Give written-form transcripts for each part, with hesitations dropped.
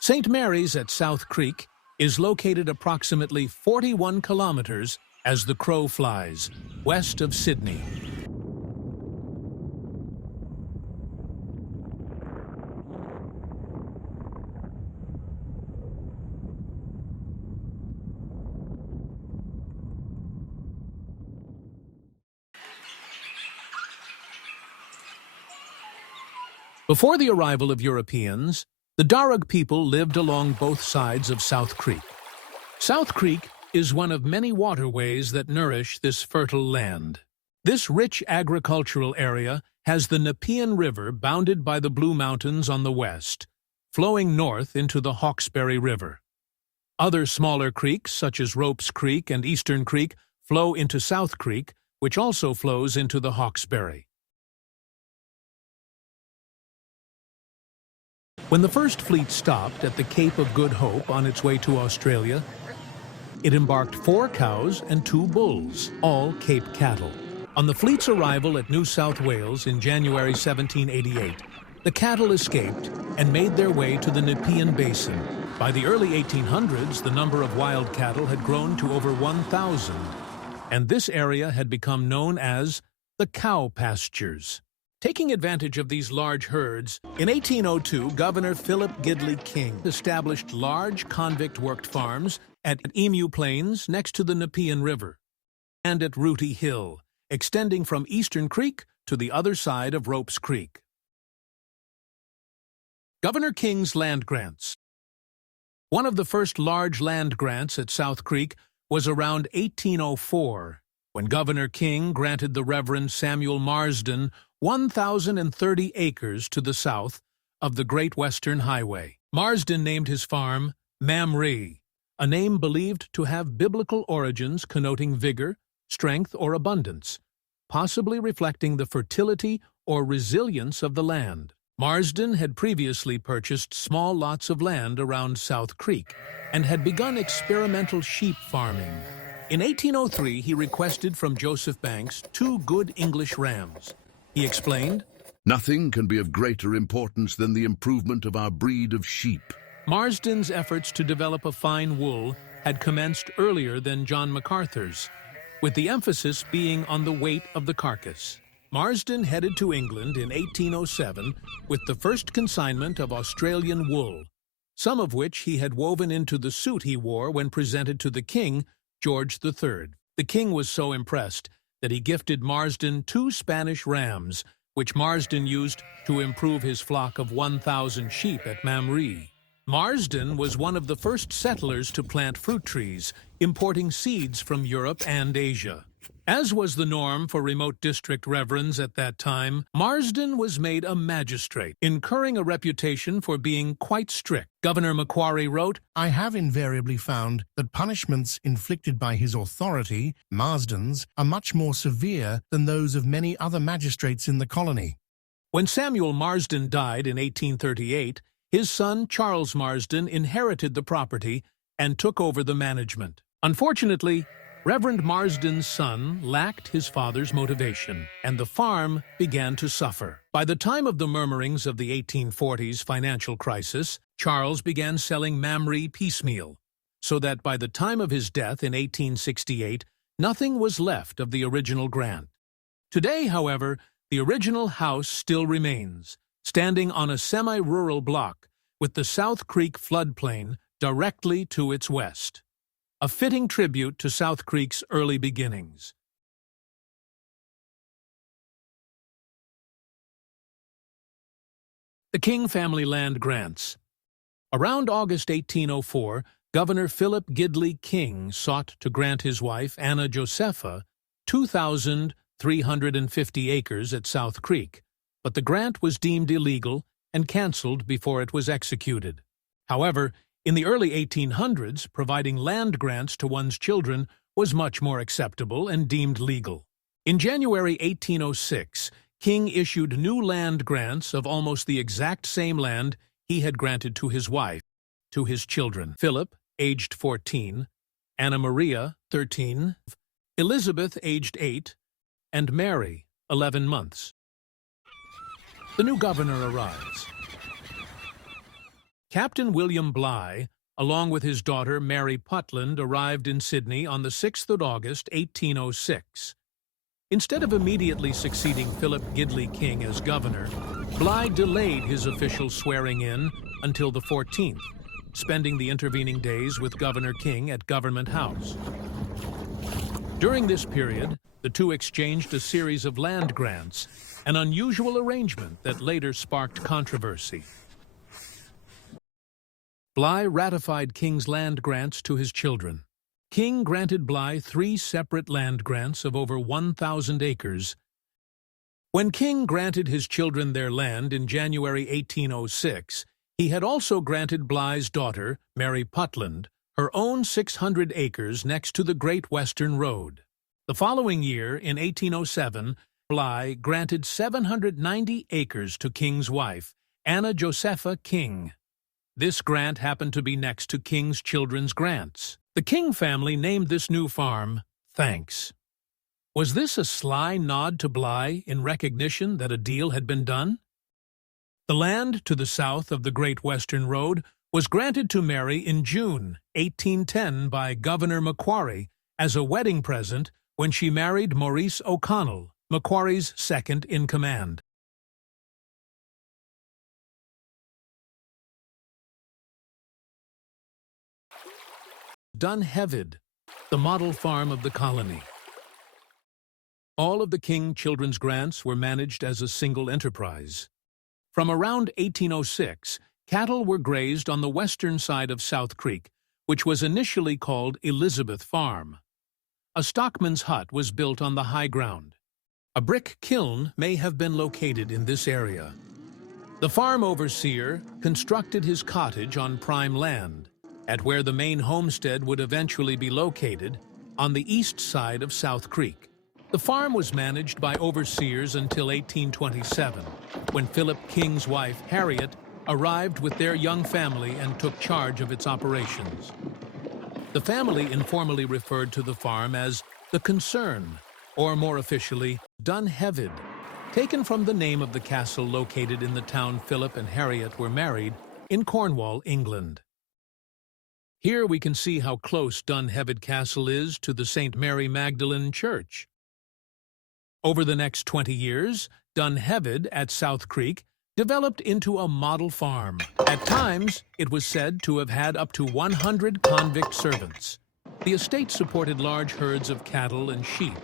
St. Mary's at South Creek is located approximately 41 kilometers as the crow flies, west of Sydney. Before the arrival of Europeans, the Darug people lived along both sides of South Creek. South Creek is one of many waterways that nourish this fertile land. This rich agricultural area has the Nepean River bounded by the Blue Mountains on the west, flowing north into the Hawkesbury River. Other smaller creeks, such as Ropes Creek and Eastern Creek, flow into South Creek, which also flows into the Hawkesbury. When the first fleet stopped at the Cape of Good Hope on its way to Australia, it embarked 4 cows and 2 bulls, all Cape cattle. On the fleet's arrival at New South Wales in January 1788, the cattle escaped and made their way to the Nepean Basin. By the early 1800s, the number of wild cattle had grown to over 1,000, and this area had become known as the Cow Pastures. Taking advantage of these large herds, in 1802, Governor Philip Gidley King established large convict-worked farms at Emu Plains next to the Nepean River, and at Rooty Hill, extending from Eastern Creek to the other side of Ropes Creek. Governor King's land grants. One of the first large land grants at South Creek was around 1804, when Governor King granted the Reverend Samuel Marsden 1,030 acres to the south of the Great Western Highway. Marsden named his farm Mamre, a name believed to have biblical origins connoting vigor, strength, or abundance, possibly reflecting the fertility or resilience of the land. Marsden had previously purchased small lots of land around South Creek and had begun experimental sheep farming. In 1803, he requested from Joseph Banks 2 good English rams. He explained, "Nothing can be of greater importance than the improvement of our breed of sheep." Marsden's efforts to develop a fine wool had commenced earlier than John MacArthur's, with the emphasis being on the weight of the carcass. Marsden headed to England in 1807 with the first consignment of Australian wool, some of which he had woven into the suit he wore when presented to the King, George III. The King was so impressed that he gifted Marsden 2 Spanish rams, which Marsden used to improve his flock of 1,000 sheep at Mamre. Marsden was one of the first settlers to plant fruit trees, importing seeds from Europe and Asia. As was the norm for remote district reverends at that time, Marsden was made a magistrate, incurring a reputation for being quite strict. Governor Macquarie wrote, "I have invariably found that punishments inflicted by his authority, Marsden's, are much more severe than those of many other magistrates in the colony." When Samuel Marsden died in 1838, his son Charles Marsden inherited the property and took over the management. Unfortunately, Reverend Marsden's son lacked his father's motivation, and the farm began to suffer. By the time of the murmurings of the 1840s financial crisis, Charles began selling Mamre piecemeal, so that by the time of his death in 1868, nothing was left of the original grant. Today, however, the original house still remains, standing on a semi-rural block with the South Creek floodplain directly to its west. A fitting tribute to South Creek's early beginnings. The King family land grants. Around August 1804, Governor Philip Gidley King sought to grant his wife, Anna Josepha, 2,350 acres at South Creek, but the grant was deemed illegal and cancelled before it was executed. However, in the early 1800s, providing land grants to one's children was much more acceptable and deemed legal. In January 1806, King issued new land grants of almost the exact same land he had granted to his wife, to his children, Philip, aged 14, Anna Maria, 13, Elizabeth, aged 8, and Mary, 11 months. The new governor arrives. Captain William Bligh, along with his daughter Mary Putland, arrived in Sydney on the 6th of August, 1806. Instead of immediately succeeding Philip Gidley King as governor, Bligh delayed his official swearing-in until the 14th, spending the intervening days with Governor King at Government House. During this period, the two exchanged a series of land grants, an unusual arrangement that later sparked controversy. Bligh ratified King's land grants to his children. King granted Bligh 3 separate land grants of over 1,000 acres. When King granted his children their land in January 1806, he had also granted Bligh's daughter, Mary Putland, her own 600 acres next to the Great Western Road. The following year, in 1807, Bligh granted 790 acres to King's wife, Anna Josepha King. This grant happened to be next to King's children's grants. The King family named this new farm Thanks. Was this a sly nod to Bligh in recognition that a deal had been done? The land to the south of the Great Western Road was granted to Mary in June 1810 by Governor Macquarie as a wedding present when she married Maurice O'Connell, Macquarie's second-in-command. Dunheved, the model farm of the colony. All of the King children's grants were managed as a single enterprise. From around 1806, cattle were grazed on the western side of South Creek, which was initially called Elizabeth Farm. A stockman's hut was built on the high ground. A brick kiln may have been located in this area. The farm overseer constructed his cottage on prime land, at where the main homestead would eventually be located, on the east side of South Creek. The farm was managed by overseers until 1827, when Philip King's wife, Harriet, arrived with their young family and took charge of its operations. The family informally referred to the farm as the Concern, or more officially, Dunheved, taken from the name of the castle located in the town Philip and Harriet were married in Cornwall, England. Here we can see how close Dunheved Castle is to the St. Mary Magdalene Church. Over the next 20 years, Dunheved at South Creek developed into a model farm. At times, it was said to have had up to 100 convict servants. The estate supported large herds of cattle and sheep,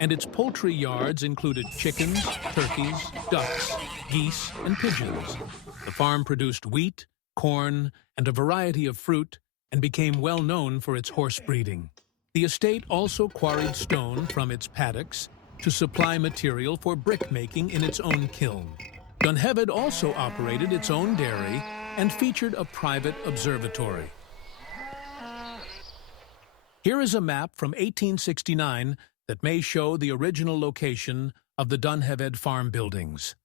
and its poultry yards included chickens, turkeys, ducks, geese, and pigeons. The farm produced wheat, corn, and a variety of fruit, and became well known for its horse breeding. The estate also quarried stone from its paddocks to supply material for brick making in its own kiln. Dunheved also operated its own dairy and featured a private observatory. Here is a map from 1869 that may show the original location of the Dunheved farm buildings.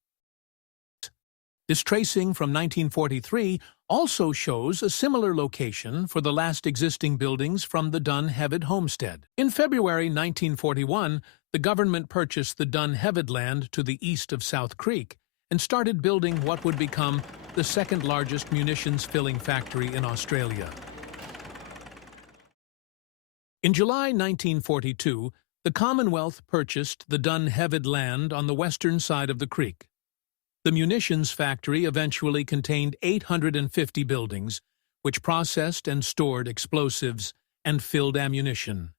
This tracing from 1943 also shows a similar location for the last existing buildings from the Dunheved homestead. In February 1941, the government purchased the Dunheved land to the east of South Creek and started building what would become the second-largest munitions filling factory in Australia. In July 1942, the Commonwealth purchased the Dunheved land on the western side of the creek. The munitions factory eventually contained 850 buildings, which processed and stored explosives and filled ammunition.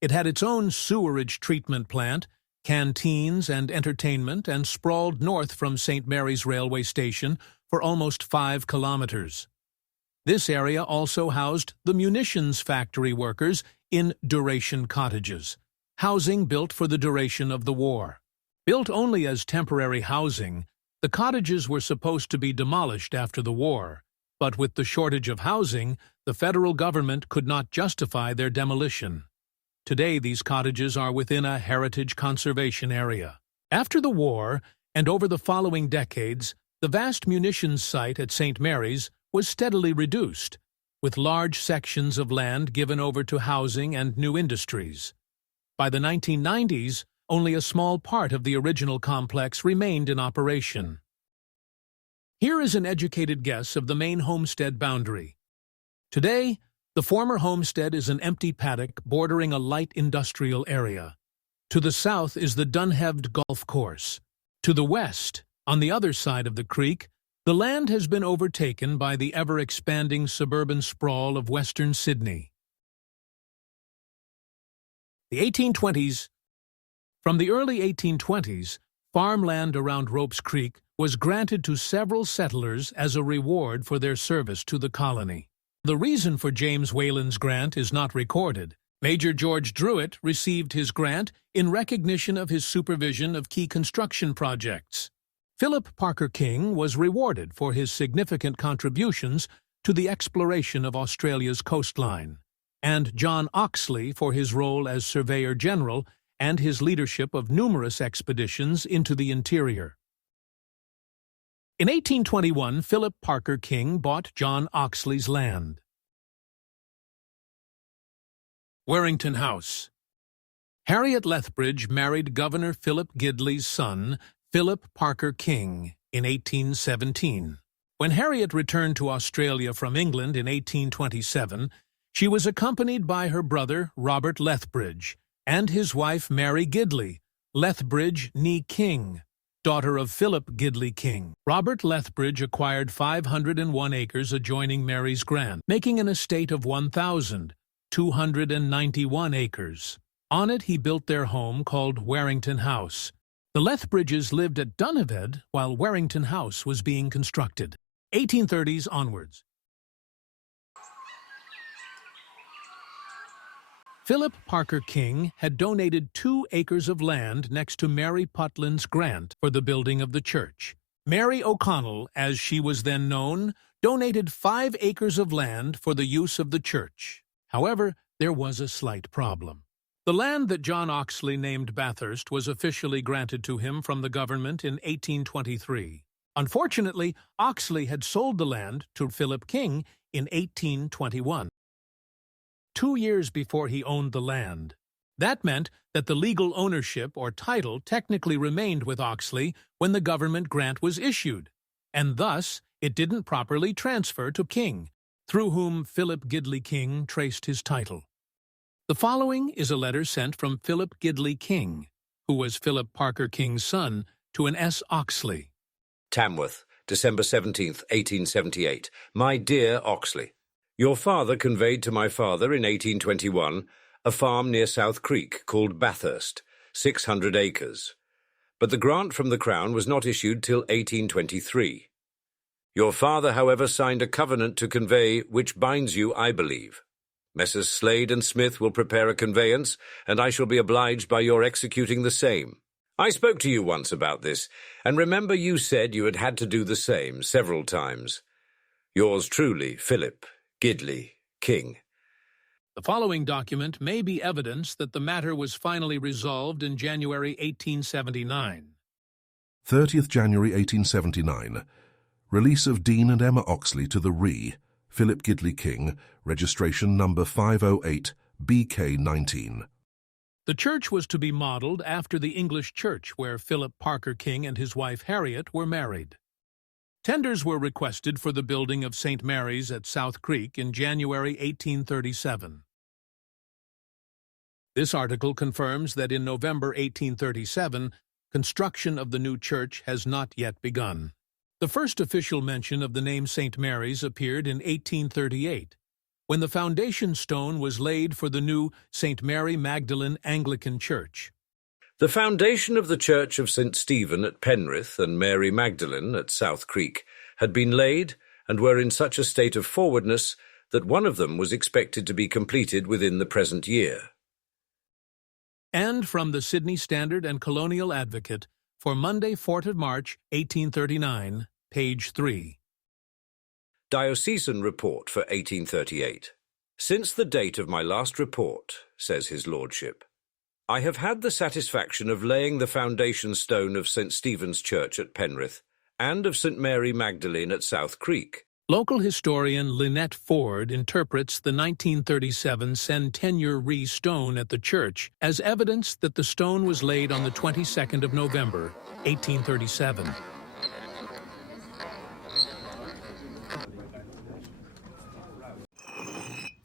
It had its own sewerage treatment plant, canteens and entertainment, and sprawled north from St. Mary's railway station for almost 5 kilometers. This area also housed the munitions factory workers in duration cottages, housing built for the duration of the war. Built only as temporary housing, the cottages were supposed to be demolished after the war, but with the shortage of housing, the federal government could not justify their demolition. Today, these cottages are within a heritage conservation area. After the war, and over the following decades, the vast munitions site at St. Mary's was steadily reduced, with large sections of land given over to housing and new industries. By the 1990s, only a small part of the original complex remained in operation. Here is an educated guess of the main homestead boundary. Today, the former homestead is an empty paddock bordering a light industrial area. To the south is the Dunheved golf course. To the west, on the other side of the creek, the land has been overtaken by the ever-expanding suburban sprawl of western Sydney. The 1820s. From the early 1820s, farmland around Ropes Creek was granted to several settlers as a reward for their service to the colony. The reason for James Whalen's grant is not recorded. Major George Druitt received his grant in recognition of his supervision of key construction projects. Philip Parker King was rewarded for his significant contributions to the exploration of Australia's coastline, and John Oxley for his role as Surveyor General and his leadership of numerous expeditions into the interior. In 1821, Philip Parker King bought John Oxley's land. Werrington House. Harriet Lethbridge married Governor Philip Gidley's son, Philip Parker King, in 1817. When Harriet returned to Australia from England in 1827, she was accompanied by her brother, Robert Lethbridge, and his wife, Mary Gidley, Lethbridge nee King, daughter of Philip Gidley King. Robert Lethbridge acquired 501 acres adjoining Mary's grant, making an estate of 1,291 acres. On it he built their home called Werrington House. The Lethbridges lived at Dunheved while Werrington House was being constructed. 1830s onwards. Philip Parker King had donated 2 acres of land next to Mary Putland's grant for the building of the church. Mary O'Connell, as she was then known, donated 5 acres of land for the use of the church. However, there was a slight problem. The land that John Oxley named Bathurst was officially granted to him from the government in 1823. Unfortunately, Oxley had sold the land to Philip King in 1821. 2 years before he owned the land. That meant that the legal ownership or title technically remained with Oxley when the government grant was issued, and thus it didn't properly transfer to King, through whom Philip Gidley King traced his title. The following is a letter sent from Philip Gidley King, who was Philip Parker King's son, to an S. Oxley. Tamworth, December 17th, 1878. My dear Oxley, your father conveyed to my father in 1821 a farm near South Creek called Bathurst, 600 acres. But the grant from the Crown was not issued till 1823. Your father, however, signed a covenant to convey which binds you, I believe. Messrs. Slade and Smith will prepare a conveyance, and I shall be obliged by your executing the same. I spoke to you once about this, and remember you said you had had to do the same several times. Yours truly, Philip Gidley King. The following document may be evidence that the matter was finally resolved in January 1879. 30th January 1879. Release of Dean and Emma Oxley to the Ree, Philip Gidley King, registration number 508, BK19. The church was to be modelled after the English church where Philip Parker King and his wife Harriet were married. Tenders were requested for the building of St. Mary's at South Creek in January 1837. This article confirms that in November 1837, construction of the new church has not yet begun. The first official mention of the name St. Mary's appeared in 1838, when the foundation stone was laid for the new St. Mary Magdalene Anglican Church. The foundation of the Church of St. Stephen at Penrith and Mary Magdalene at South Creek had been laid and were in such a state of forwardness that one of them was expected to be completed within the present year. And from the Sydney Standard and Colonial Advocate for Monday, 4th of March, 1839, page 3. Diocesan Report for 1838. Since the date of my last report, says his lordship, I have had the satisfaction of laying the foundation stone of St. Stephen's Church at Penrith and of St. Mary Magdalene at South Creek. Local historian Lynette Ford interprets the 1937 centennial Ree stone at the church as evidence that the stone was laid on the 22nd of November, 1837.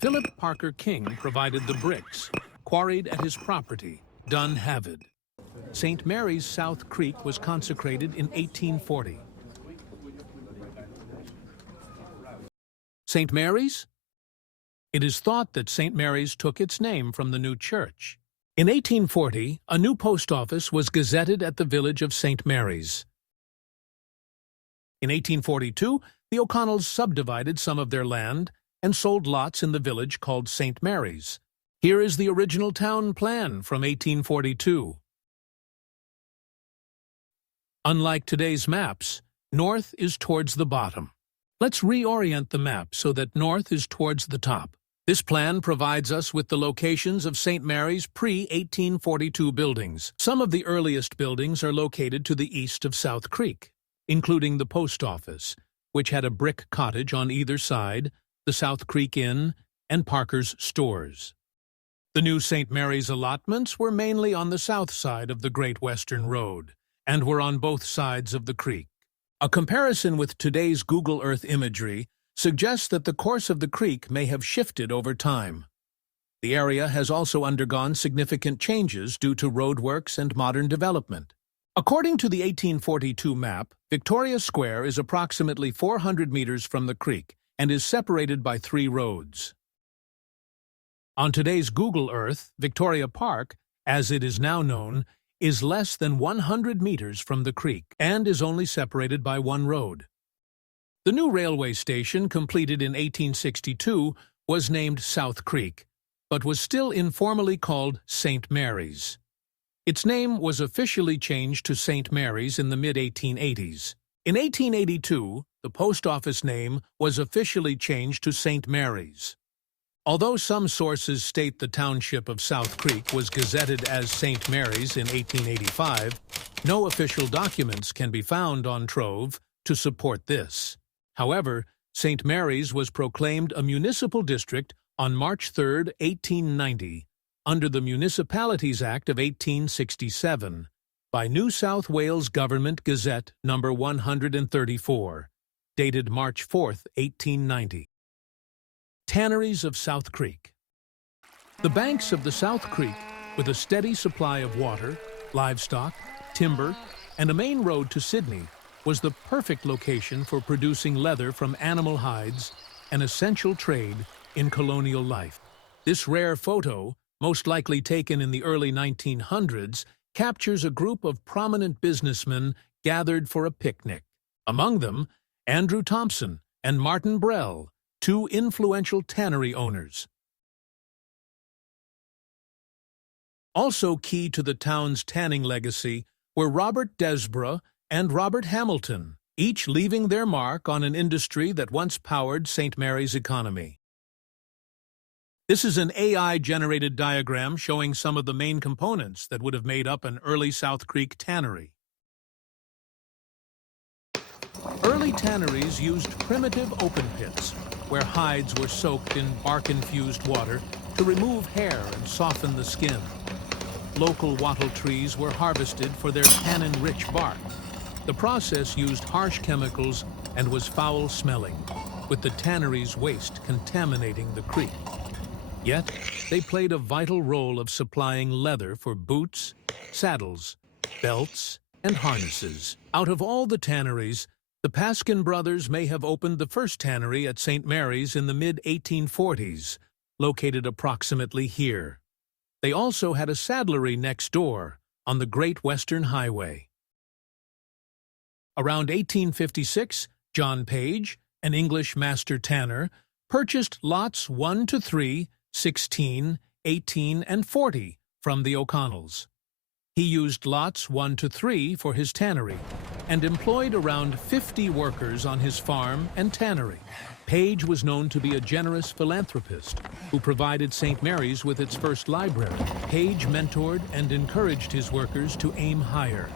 Philip Parker King provided the bricks, quarried at his property, Dunheved. St. Mary's South Creek was consecrated in 1840. St. Mary's? It is thought that St. Mary's took its name from the new church. In 1840, a new post office was gazetted at the village of St. Mary's. In 1842, the O'Connells subdivided some of their land and sold lots in the village called St. Mary's. Here is the original town plan from 1842. Unlike today's maps, north is towards the bottom. Let's reorient the map so that north is towards the top. This plan provides us with the locations of St. Mary's pre-1842 buildings. Some of the earliest buildings are located to the east of South Creek, including the post office, which had a brick cottage on either side, the South Creek Inn, and Parker's stores. The new St. Mary's allotments were mainly on the south side of the Great Western Road, and were on both sides of the creek. A comparison with today's Google Earth imagery suggests that the course of the creek may have shifted over time. The area has also undergone significant changes due to roadworks and modern development. According to the 1842 map, Victoria Square is approximately 400 meters from the creek and is separated by 3 roads. On today's Google Earth, Victoria Park, as it is now known, is less than 100 meters from the creek and is only separated by 1 road. The new railway station, completed in 1862, was named South Creek, but was still informally called St. Mary's. Its name was officially changed to St. Mary's in the mid-1880s. In 1882, the post office name was officially changed to St. Mary's. Although some sources state the township of South Creek was gazetted as St. Mary's in 1885, no official documents can be found on Trove to support this. However, St. Mary's was proclaimed a municipal district on March 3, 1890, under the Municipalities Act of 1867, by New South Wales Government Gazette No. 134, dated March 4, 1890. Tanneries of South Creek. The banks of the South Creek, with a steady supply of water, livestock, timber, and a main road to Sydney, was the perfect location for producing leather from animal hides, an essential trade in colonial life. This rare photo, most likely taken in the early 1900s, captures a group of prominent businessmen gathered for a picnic. Among them, Andrew Thompson and Martin Brell, 2 influential tannery owners. Also key to the town's tanning legacy were Robert Desborough and Robert Hamilton, each leaving their mark on an industry that once powered St. Mary's economy. This is an AI-generated diagram showing some of the main components that would have made up an early South Creek tannery. Early tanneries used primitive open pits, where hides were soaked in bark-infused water to remove hair and soften the skin. Local wattle trees were harvested for their tannin-rich bark. The process used harsh chemicals and was foul-smelling, with the tannery's waste contaminating the creek. Yet, they played a vital role of supplying leather for boots, saddles, belts, and harnesses. Out of all the tanneries, the Paskin brothers may have opened the first tannery at St. Mary's in the mid-1840s, located approximately here. They also had a saddlery next door on the Great Western Highway. Around 1856, John Page, an English master tanner, purchased lots 1 to 3, 16, 18, and 40 from the O'Connells. He used lots 1 to 3 for his tannery and employed around 50 workers on his farm and tannery. Page was known to be a generous philanthropist who provided St. Mary's with its first library. Page mentored and encouraged his workers to aim higher.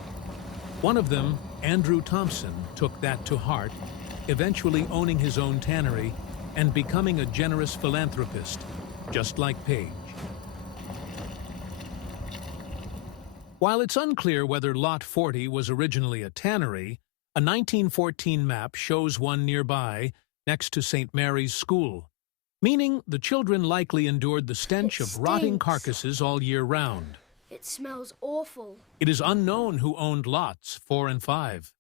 One of them, Andrew Thompson, took that to heart, eventually owning his own tannery and becoming a generous philanthropist, just like Page. While it's unclear whether Lot 40 was originally a tannery, a 1914 map shows one nearby, next to St. Mary's School. meaning the children likely endured the stench of rotting stinks. carcasses all year round. It smells awful. It is unknown who owned lots 4 and 5.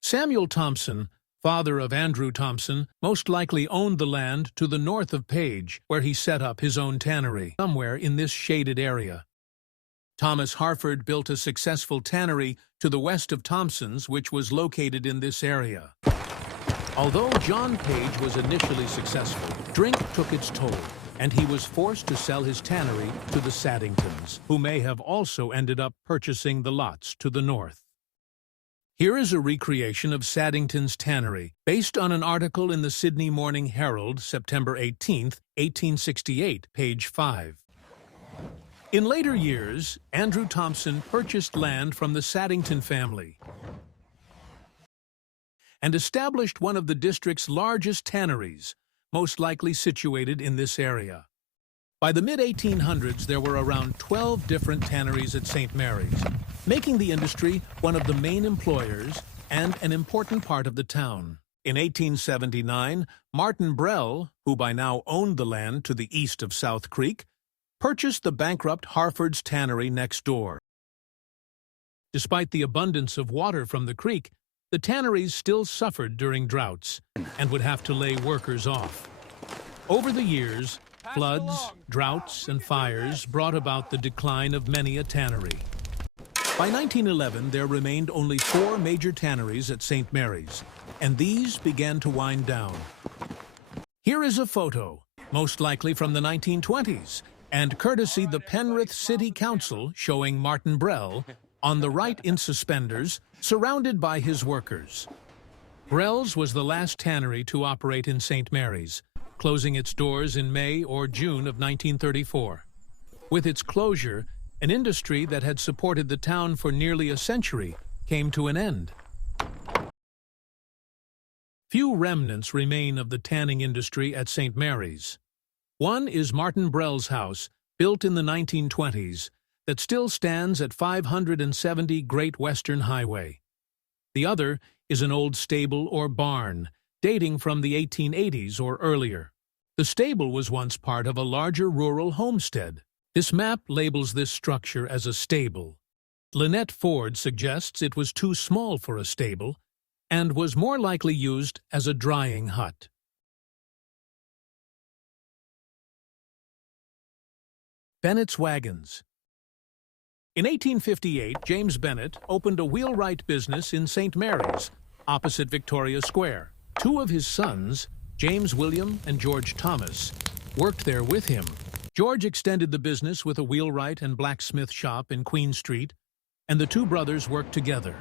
Samuel Thompson, father of Andrew Thompson, most likely owned the land to the north of Page, where he set up his own tannery, somewhere in this shaded area. Thomas Harford built a successful tannery to the west of Thompson's, which was located in this area. Although John Page was initially successful, drink took its toll, and he was forced to sell his tannery to the Saddingtons, who may have also ended up purchasing the lots to the north. Here is a recreation of Saddington's tannery, based on an article in the Sydney Morning Herald, September 18, 1868, page 5. In later years, Andrew Thompson purchased land from the Saddington family and established one of the district's largest tanneries, most likely situated in this area. By the mid-1800s, there were around 12 different tanneries at St. Mary's, making the industry one of the main employers and an important part of the town. In 1879, Martin Brell, who by now owned the land to the east of South Creek, purchased the bankrupt Harford's tannery next door. Despite the abundance of water from the creek, the tanneries still suffered during droughts and would have to lay workers off. Over the years, floods, droughts, and fires brought about the decline of many a tannery. By 1911, there remained only 4 major tanneries at St. Mary's, and these began to wind down. Here is a photo, most likely from the 1920s, and courtesy the Penrith City Council, showing Martin Brell, on the right in suspenders, surrounded by his workers. Brell's was the last tannery to operate in St. Mary's, closing its doors in May or June of 1934. With its closure, an industry that had supported the town for nearly a century came to an end. Few remnants remain of the tanning industry at St. Mary's. One is Martin Brell's house, built in the 1920s, that still stands at 570 Great Western Highway. The other is an old stable or barn, dating from the 1880s or earlier. The stable was once part of a larger rural homestead. This map labels this structure as a stable. Lynette Ford suggests it was too small for a stable and was more likely used as a drying hut. Bennett's Wagons. In 1858, James Bennett opened a wheelwright business in St. Mary's, opposite Victoria Square. 2 of his sons, James William and George Thomas, worked there with him. George extended the business with a wheelwright and blacksmith shop in Queen Street, and the 2 brothers worked together.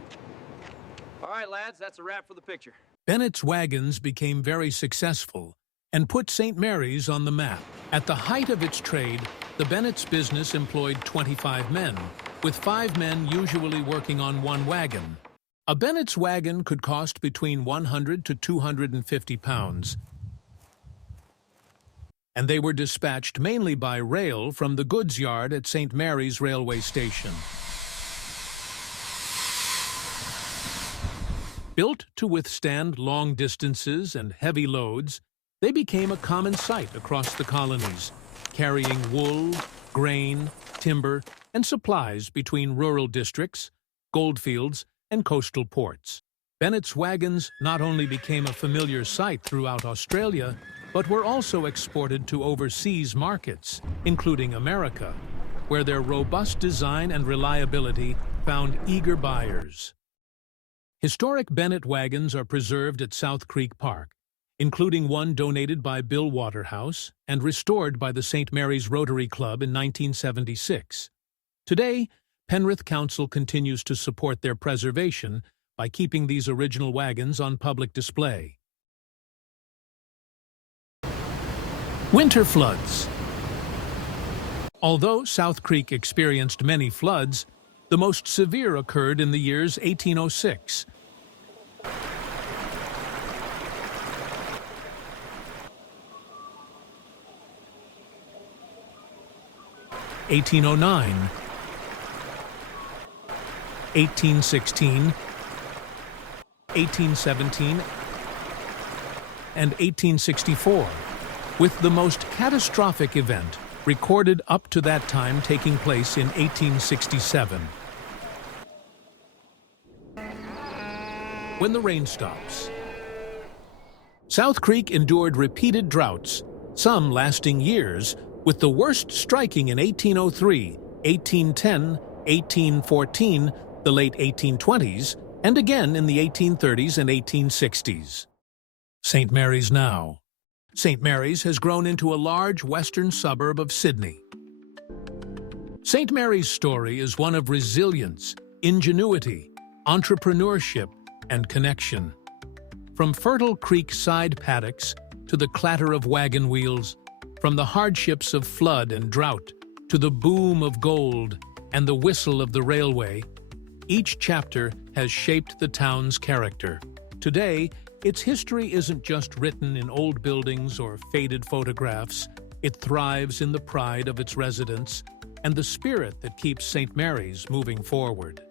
All right, lads, that's a wrap for the picture. Bennett's Wagons became very successful and put St. Mary's on the map. At the height of its trade, the Bennett's business employed 25 men, with 5 men usually working on one wagon. A Bennett's wagon could cost between 100 to 250 pounds, and they were dispatched mainly by rail from the goods yard at St. Mary's railway station. Built to withstand long distances and heavy loads, they became a common sight across the colonies, carrying wool, grain, timber, and supplies between rural districts, goldfields, and coastal ports. Bennett's wagons not only became a familiar sight throughout Australia, but were also exported to overseas markets, including America, where their robust design and reliability found eager buyers. Historic Bennett wagons are preserved at South Creek Park, including one donated by Bill Waterhouse and restored by the St. Mary's Rotary Club in 1976. Today, Penrith Council continues to support their preservation by keeping these original wagons on public display. Winter floods. Although South Creek experienced many floods, the most severe occurred in the years 1806. 1809, 1816, 1817, and 1864. with the most catastrophic event recorded up to that time taking place in 1867. When the rain stops. South Creek endured repeated droughts, some lasting years, with the worst striking in 1803, 1810, 1814, the late 1820s, and again in the 1830s and 1860s. St. Mary's now. St. Mary's has grown into a large western suburb of Sydney. St. Mary's story is one of resilience, ingenuity, entrepreneurship, and connection. From fertile creek side paddocks to the clatter of wagon wheels, from the hardships of flood and drought to the boom of gold and the whistle of the railway, each chapter has shaped the town's character. Today, its history isn't just written in old buildings or faded photographs. It thrives in the pride of its residents and the spirit that keeps St. Mary's moving forward.